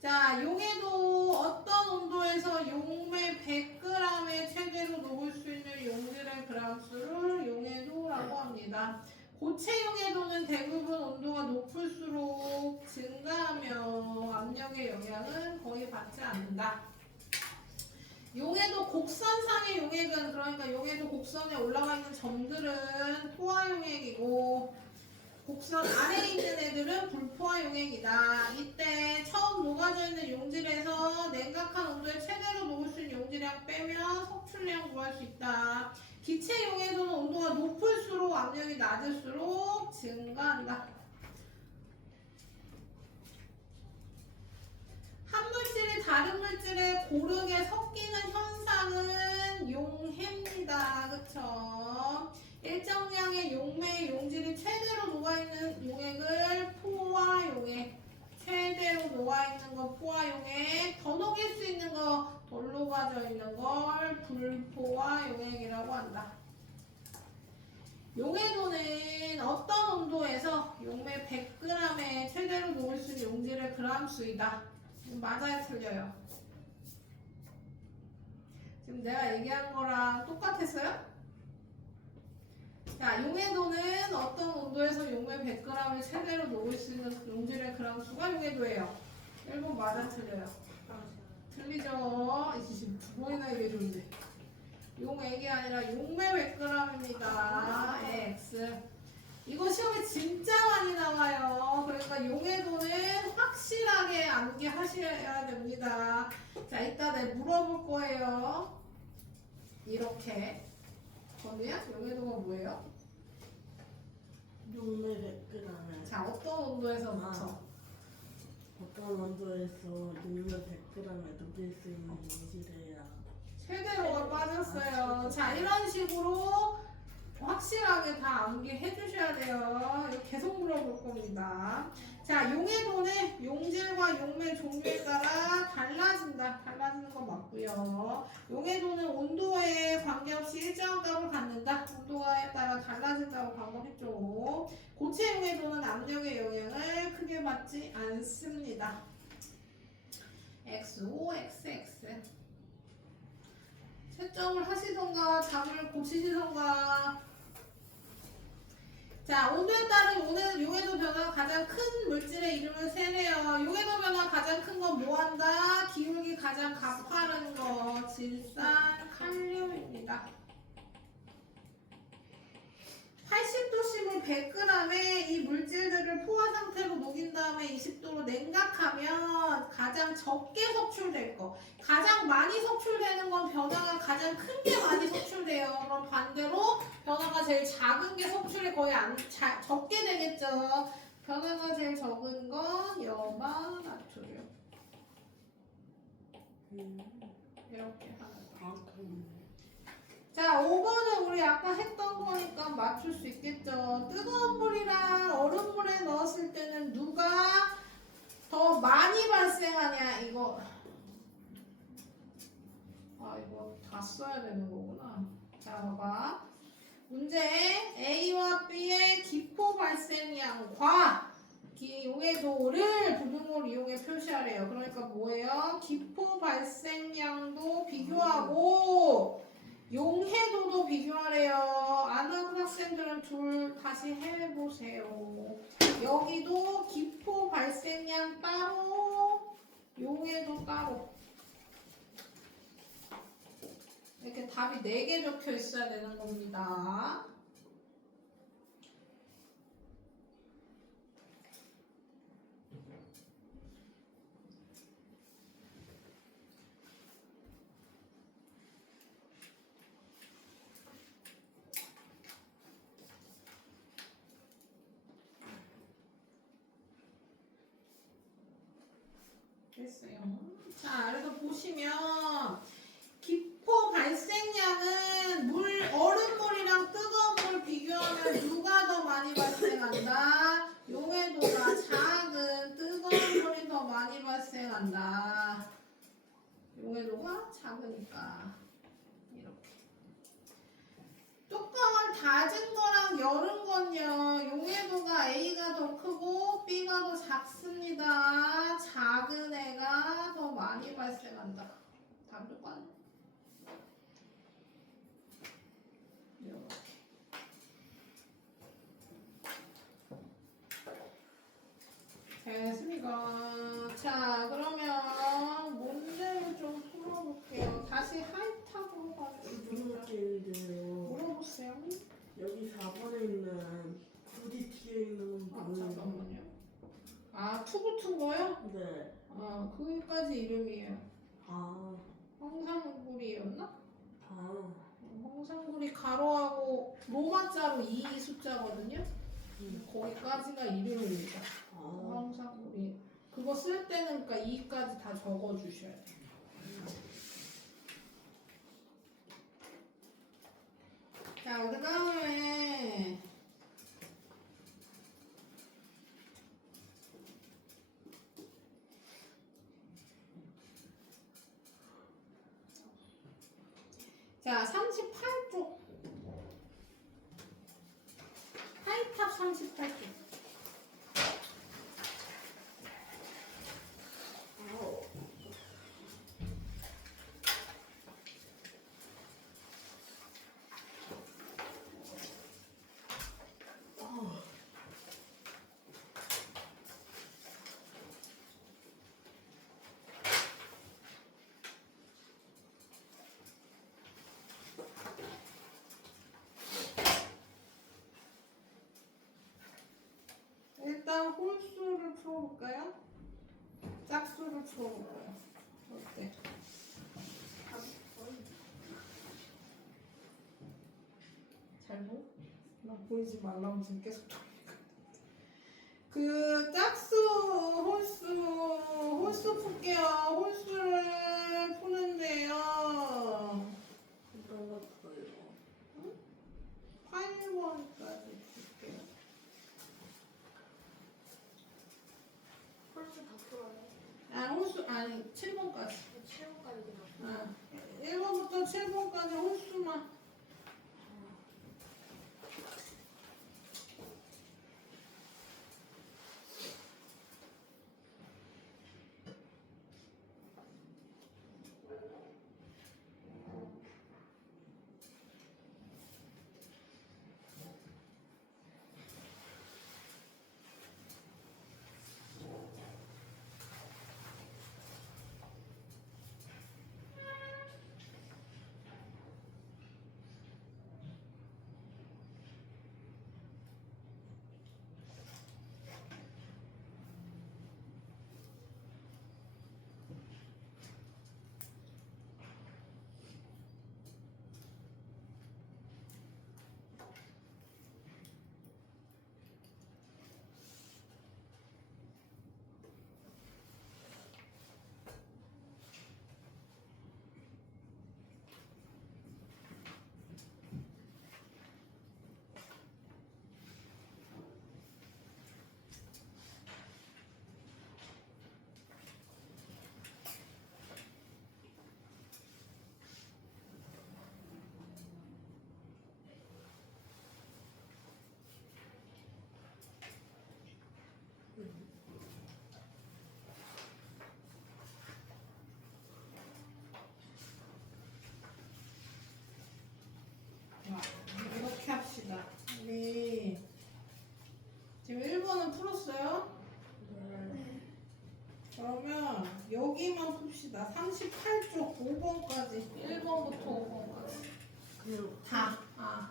자, 용해도 어떤 온도에서 용매 100g의 최대로 녹을 수 있는 용질의 그람수를 용해도라고 합니다. 고체 용해도는 대부분 온도가 높을수록 증가하며 압력의 영향은 거의 받지 않는다. 용해도 곡선상의 용액은, 그러니까 용해도 곡선에 올라가 있는 점들은 포화 용액이고 곡선 아래에 있는 애들은 불포화 용액이다. 이때 처음 녹아져 있는 용질에서 냉각한 온도에 최대로 녹을 수 있는 용질량 빼면 석출량 구할 수 있다. 기체 용해도는 온도가 높을수록 압력이 낮을수록 증가한다. 한 물질이 다른 물질에 고르게 섞이는 현상은 용해입니다. 그쵸? 일정량의 용매의 용질이 최대로 녹아있는 용액을 포화용액, 최대로 녹아있는 거 포화용액, 더 녹일 수 있는 거, 덜 녹아져 있는 걸 불포화 용액이라고 한다. 용해도는 어떤 온도에서 용매 100g에 최대로 녹일 수 있는 용질의 그람수이다. 맞아요, 틀려요? 지금 내가 얘기한 거랑 똑같았어요? 자, 용해도는 어떤 온도에서 용매 100g을 최대로 녹일 수 있는 용질의 그람수가 용해도예요. 1번 맞아, 틀려요? 틀리죠? 지금 두 번이나 얘기해줬는데. 용액이 아니라 용매 100g입니다. X. 이거 시험에 진짜 많이 나와요. 그러니까 용해도는 확실하게 암기하셔야 됩니다. 자, 이따 내가 물어볼 거예요. 이렇게. 건우야? 용해도가 뭐예요? 용매 100g에 자, 어떤 온도에서부터? 어떤 온도에서 용매 100g에 녹일 수 있는 용질이야. 최대로가 빠졌어요. 자, 이런 식으로 확실하게 다 암기해 주셔야 돼요. 이거 계속 물어볼 겁니다. 자, 용해도는 용질과 용매 종류에 따라 달라진다. 달라지는 건 맞고요. 용해도는 온도에 관계없이 일정한 값을 갖는다. 온도에 따라 달라진다고 방법했죠. 고체 용해도는 압력의 영향을 크게 받지 않습니다. XO, XX. 채점을 하시던가 답을 고치시던가. 자, 온도에 따른 용해도 변화가 가장 큰 물질의 이름을 세네요. 용해도 변화 가장 큰 건 뭐한다? 기울기 가장 가파른 거 질산 칼륨입니다. 80도씨물 100g에 이 물질들을 포화 상태로 녹인 다음에 20도로 냉각하면 가장 적게 속출될 거. 가장 많이 속출되는 건 변화가 가장 큰 게 많이 속출돼요. 그럼 반대로 변화가 제일 작은 게 속출이 거의 적게 되겠죠. 변화가 제일 적은 건 염화 나트륨. 이렇게 하는 거. 자, 5번은 우리 아까 했던 거니까 맞출 수 있겠죠. 뜨거운 물이랑 얼음물에 넣었을 때는 누가 더 많이 발생하냐, 이거. 아, 이거 다 써야 되는 거구나. 자, 봐봐. 문제 A와 B의 기포 발생량과 용해도를 부등호를 이용해 표시하래요. 그러니까 뭐예요? 기포 발생량도 비교하고 용해도도 비교하래요. 안 하는 학생들은 둘 다시 해보세요. 여기도 기포 발생량 따로, 용해도 따로. 이렇게 답이 4개 적혀 있어야 되는 겁니다. 됐어요. 자, 그래서 보시면 기포 발생량은 얼음물이랑 뜨거운 물 비교하면 누가 더 많이 발생한다? 용해도가 작은 뜨거운 물이 더 많이 발생한다. 용해도가 작으니까 이렇게. 뚜껑을 닫은 거랑 열은 건요, 용해도가 A가 더 크고 B가 더 작습니다. 작은 애가 더 많이 발생한다. 답 똑같네. 이렇게. 됐습니까? 자, 그러면 문제를 좀 풀어볼게요. 다시 하이탑으로 가주세요. 물질인데요. 물어보세요. 여기 4번에 있는 굳이 뒤에 있는 건 뭐예요? 잠깐만요. 아, 투 붙은 거요? 네. 아, 그까지 이름이에요. 아. 황산구리였나? 아. 황산구리 가로하고 로마자로 2 숫자거든요. 거기까지가 이름입니다. 아. 황산구리. 그거 쓸 때는 그러니까 2까지 다 적어주셔야 돼요. 자, 그 다음에 풀어볼까요? 짝수를 풀어볼까요? 어때? 잘 보여? 나 보이지 말라고 지금 계속 그 짝수 홀수 풀게요. 홀수를 푸는데요. 어떤 거 풀어요? 8번까지 풀게요. 홀수 다 풀어요. 아 홀수 아니 7번까지. 7번까지 아 1번부터 7번까지 홀수만. 이렇게 합시다. 우리 지금 1번은 풀었어요? 그러면 여기만 풉시다. 38쪽 5번까지. 1번부터 5번까지. 그냥 다. 아.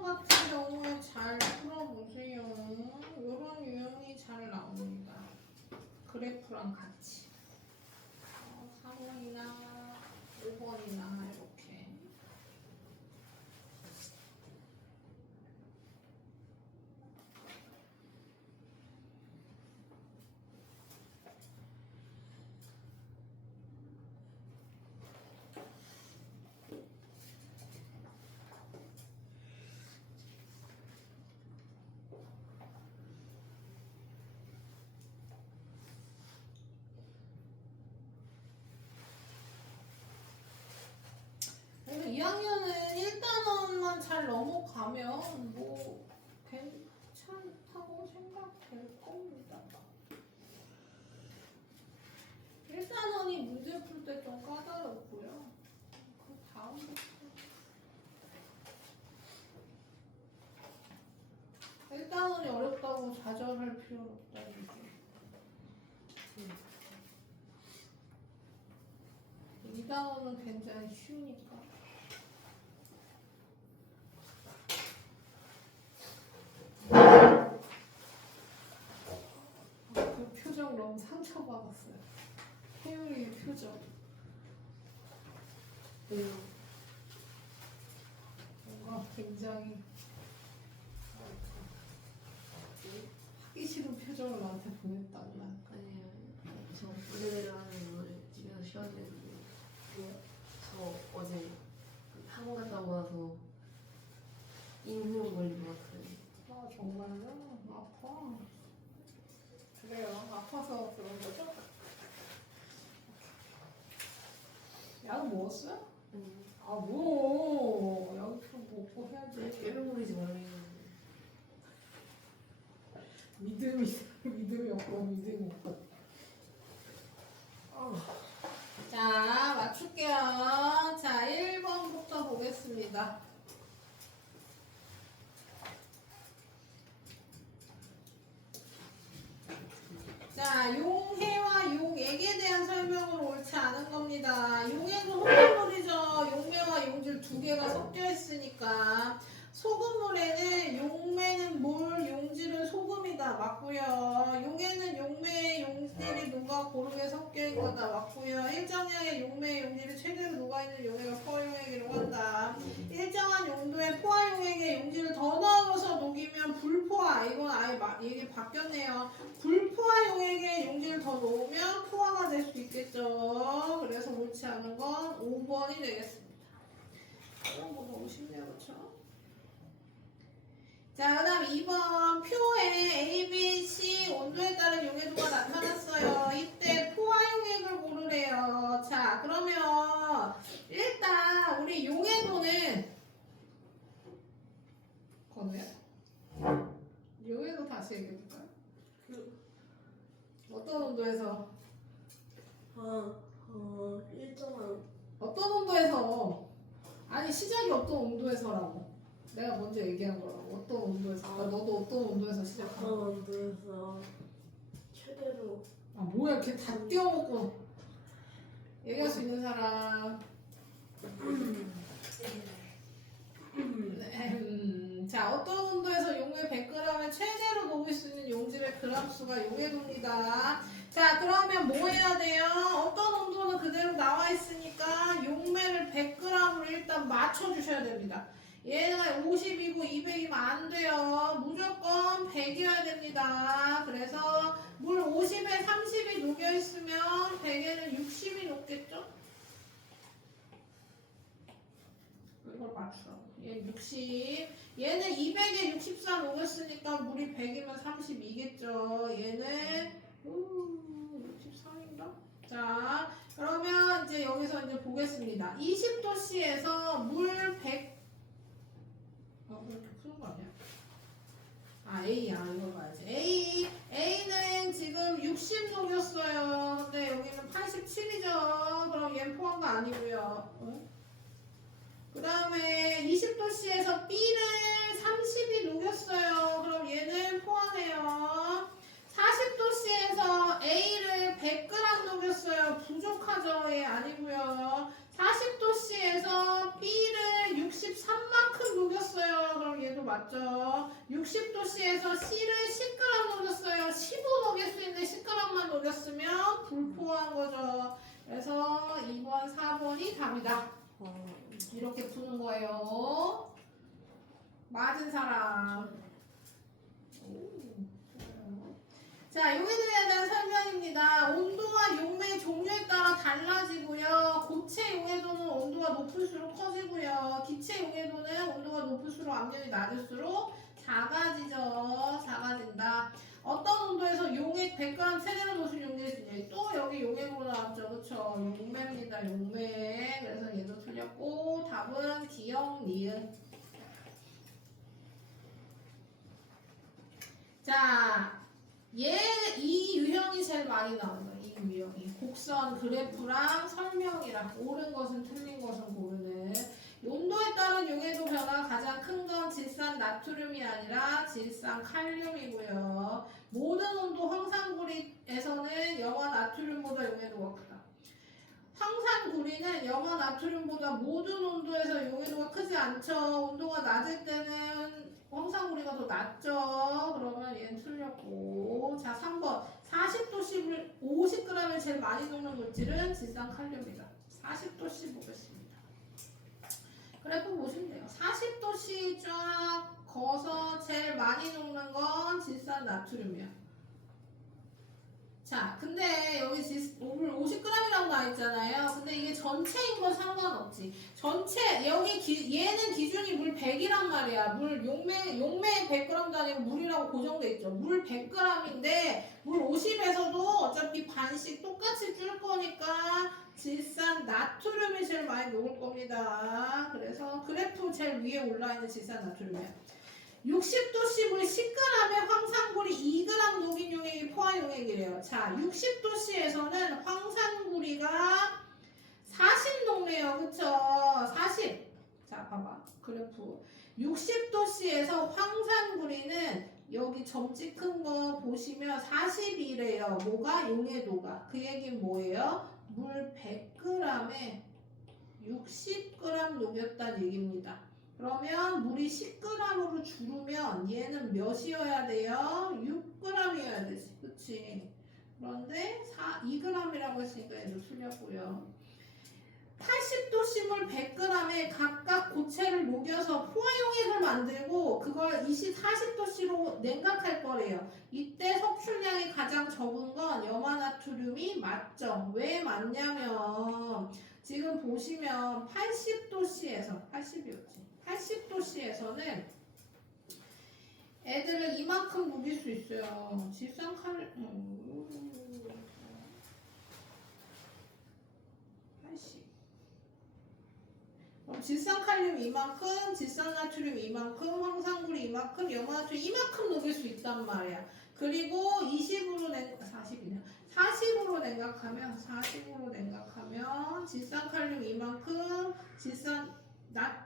1번 같은 경우에 잘 풀어보세요. 이런 유형이 잘 나옵니다. 그래프랑 같이 4번이나 5번이나 이렇게. 그래서 2학년은 1단원만 잘 넘어가면 뭐 괜찮다고 생각될 겁니다. 1단원이 문제 풀 때 좀 까다롭고요. 그 다음부터 1단원이 어렵다고 좌절할 필요는 없다는 얘기. 2단원은 굉장히 쉬우니까. 그 표정 너무 상처받았어요. 태율이의 표정. 뭔가 굉장히 하기 싫은 표정을 나한테 보냈단 말. 아니에요. 저 원래 내려가는 오늘 집에서 쉬어야 되는데 저 어제 학원 갔다 오고 나서 인후염 걸린 것 같아요. 아 정말요? 아파. 그래요. 아파서 그런 거죠? 약 먹었어요? 아 뭐? 약 좀 먹고 해야지. 깨물부리지 말래요. 믿음이 없고 믿음이 없고. 자 맞출게요. 자 1번부터 보겠습니다. 자 용해와 용액에 대한 설명으로 옳지 않은 겁니다. 용액은 소금물이죠. 용매와 용질 두 개가 섞여 있으니까 소금물에는 용매는 물, 용질은 소금이다. 맞고요. 용에는 용매, 용질이 녹아 고르게 섞여 있는 거다. 맞고요. 일정량의 용매, 용질이 최대로 녹아있는 용액을 포화용액이라고 한다. 일정한 용도의 포화용액에 용질을 더 넣어서 녹이면 불포화. 이건 아예 얘기 바뀌었네요. 불포화 용액에 용질을 더 넣으면 포화가 될 수 있겠죠. 그래서 옳지 않은 건 5번이 되겠습니다. 이런 거 너무 쉽네요. 그렇죠? 자, 그 다음 2번 표에 A, B, C 온도에 따른 용해도가 나타났어요. 이때 포화용액을 고르래요. 자, 그러면 일단 우리 용해도는 건우야? 용해도 다시 얘기해볼까요? 어떤 온도에서? 일정한 어떤 온도에서? 아니 시작이 어떤 온도에서라고. 내가 먼저 얘기한 거라고. 어떤 온도에서? 너도 어떤 온도에서 시작한 거야? 온도에서 최대로 아 뭐야 이렇게 다 띄워먹고 얘기할 수 있는 사람. 자 어떤 온도에서 용해 100g에 최대로 녹일 수 있는 용질의 그람 수가 용해도입니다. 자 그러면 뭐 해야 돼요? 어떤 온도는 그대로 나와 있으니까 용매를 100g으로 일단 맞춰주셔야 됩니다. 얘가 50이고 200이면 안 돼요. 무조건 100이어야 됩니다. 그래서 물 50에 30이 녹여있으면 100에는 60이 녹겠죠? 이걸 맞추라고. 얘 60. 얘는 200에 64 녹였으니까 물이 100이면 32겠죠. 얘는 63인가? 자, 그러면 이제 여기서 이제 보겠습니다. 20도씨에서 물 100. 왜 이렇게 푸는 거 아니야? 아, A야. 이걸 봐야지. A는 지금 60 녹였어요. 근데 여기는 87이죠. 그럼 얘는 포함도 아니고요. 응? 그 다음에 20도씨에서 B를 30이 녹였어요. 그럼 얘는 포함해요. 40도씨에서 A를 100g 녹였어요. 부족하죠? 얘 아니고요. 40도씨에서 B를 63만큼 녹였어요. 그럼 얘도 맞죠? 60도씨에서 C를 10g 녹였어요. 15 녹일 수 있는데 10g만 녹였으면 불포화한 거죠. 그래서 2번, 4번이 답이다. 이렇게 푸는 거예요. 맞은 사람. 자, 용해도에 대한 설명입니다. 온도와 용매 종류에 따라 달라지고요. 고체 용해도는 온도가 높을수록 커지고요. 기체 용해도는 온도가 높을수록 압력이 낮을수록 작아지죠. 작아진다. 어떤 온도에서 용액 100g 최대로 놓으신 용매일 수 있냐. 또 여기 용액으로 나왔죠. 그쵸? 용매입니다. 용매. 그래서 얘도 틀렸고 답은 기억, 니은. 자, 이 유형이 제일 많이 나온다. 이 유형이. 곡선, 그래프랑 설명이랑 옳은 것은 틀린 것은 고르는. 온도에 따른 용해도 변화가 가장 큰 건 질산 나트륨이 아니라 질산 칼륨이고요. 모든 온도 황산구리에서는 염화 나트륨보다 용해도가 크다. 황산구리는 염화 나트륨보다 모든 온도에서 용해도가 크지 않죠. 온도가 낮을 때는 황산구리가 더 낮죠. 그러면 얘는 틀렸고. 자, 3번. 40도씨 물 50g을 제일 많이 녹는 물질은 질산칼륨이다. 40도씨 보겠습니다. 그래프 보시면 돼요. 40도씨 쫙 거서 제일 많이 녹는 건 질산 나트륨이야. 자, 근데 여기 물 50g이라고 나와있잖아요. 근데 이게 전체인 건 상관없지. 전체, 여기 얘는 기준이 물 100이란 말이야. 물 용매 100g도 아니고 물이라고 고정돼 있죠. 물 100g인데 물 50에서도 어차피 반씩 똑같이 줄 거니까 질산 나트륨이 제일 많이 녹을 겁니다. 그래서 그래프 제일 위에 올라있는 질산 나트륨이야. 60도씨 물 10g에 황산구리 2g 녹인 용액이 포화 용액이래요. 자, 60도씨에서는 황산구리가 40 녹네요. 그쵸? 40. 자, 봐봐. 그래프. 60도씨에서 황산구리는 여기 점 찍은 거 보시면 40이래요. 뭐가? 용해도가. 그 얘기는 뭐예요? 물 100g에 60g 녹였다는 얘기입니다. 그러면 물이 10g으로 줄으면 얘는 몇이어야 돼요? 6g이어야 되지. 그치? 그런데 2g이라고 했으니까 얘도 틀렸고요. 80도씨 물 100g에 각각 고체를 녹여서 포화용액을 만들고 그걸 40도씨로 냉각할 거래요. 이때 섭출량이 가장 적은 건 염화나트륨이 맞죠. 왜 맞냐면 지금 보시면 80도씨에서 80이었지. 80도씨에서는 애들을 이만큼 녹일 수 있어요. 질산칼륨 80. 그럼 질산칼륨 이만큼, 질산나트륨 이만큼, 황산구리 이만큼, 염화나트륨 이만큼 녹일 수 있단 말이야. 그리고 40으로 냉각하면 질산칼륨 이만큼,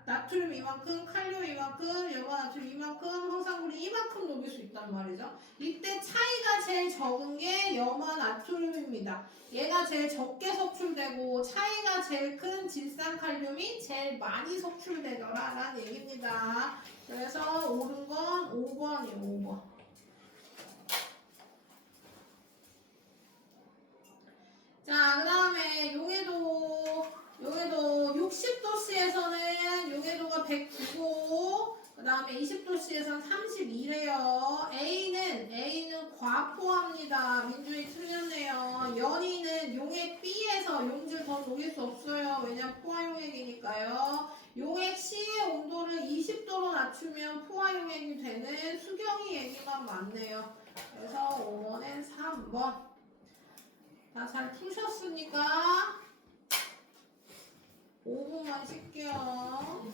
나트륨 이만큼, 칼륨 이만큼, 염화나트륨 이만큼, 황산구리 이만큼 녹일 수 있단 말이죠. 이때 차이가 제일 적은 게 염화나트륨입니다. 얘가 제일 적게 섭출되고 차이가 제일 큰 질산칼륨이 제일 많이 섭출되더라 라는 얘기입니다. 그래서 옳은 건 5번이에요. 5번. 자, 그 다음에 용해도 60도씨에서는 용해도가 109고 그 다음에 20도씨에서는 32래요. A는 과포화입니다. 민주이 틀렸네요. 연이는 용액 B에서 용질 더 녹일 수 없어요. 왜냐면 포화용액이니까요. 용액 C의 온도를 20도로 낮추면 포화용액이 되는 수경이 얘기만 맞네요. 그래서 5번엔 3번. 다 잘 푸셨으니까 5분만 쉴게요.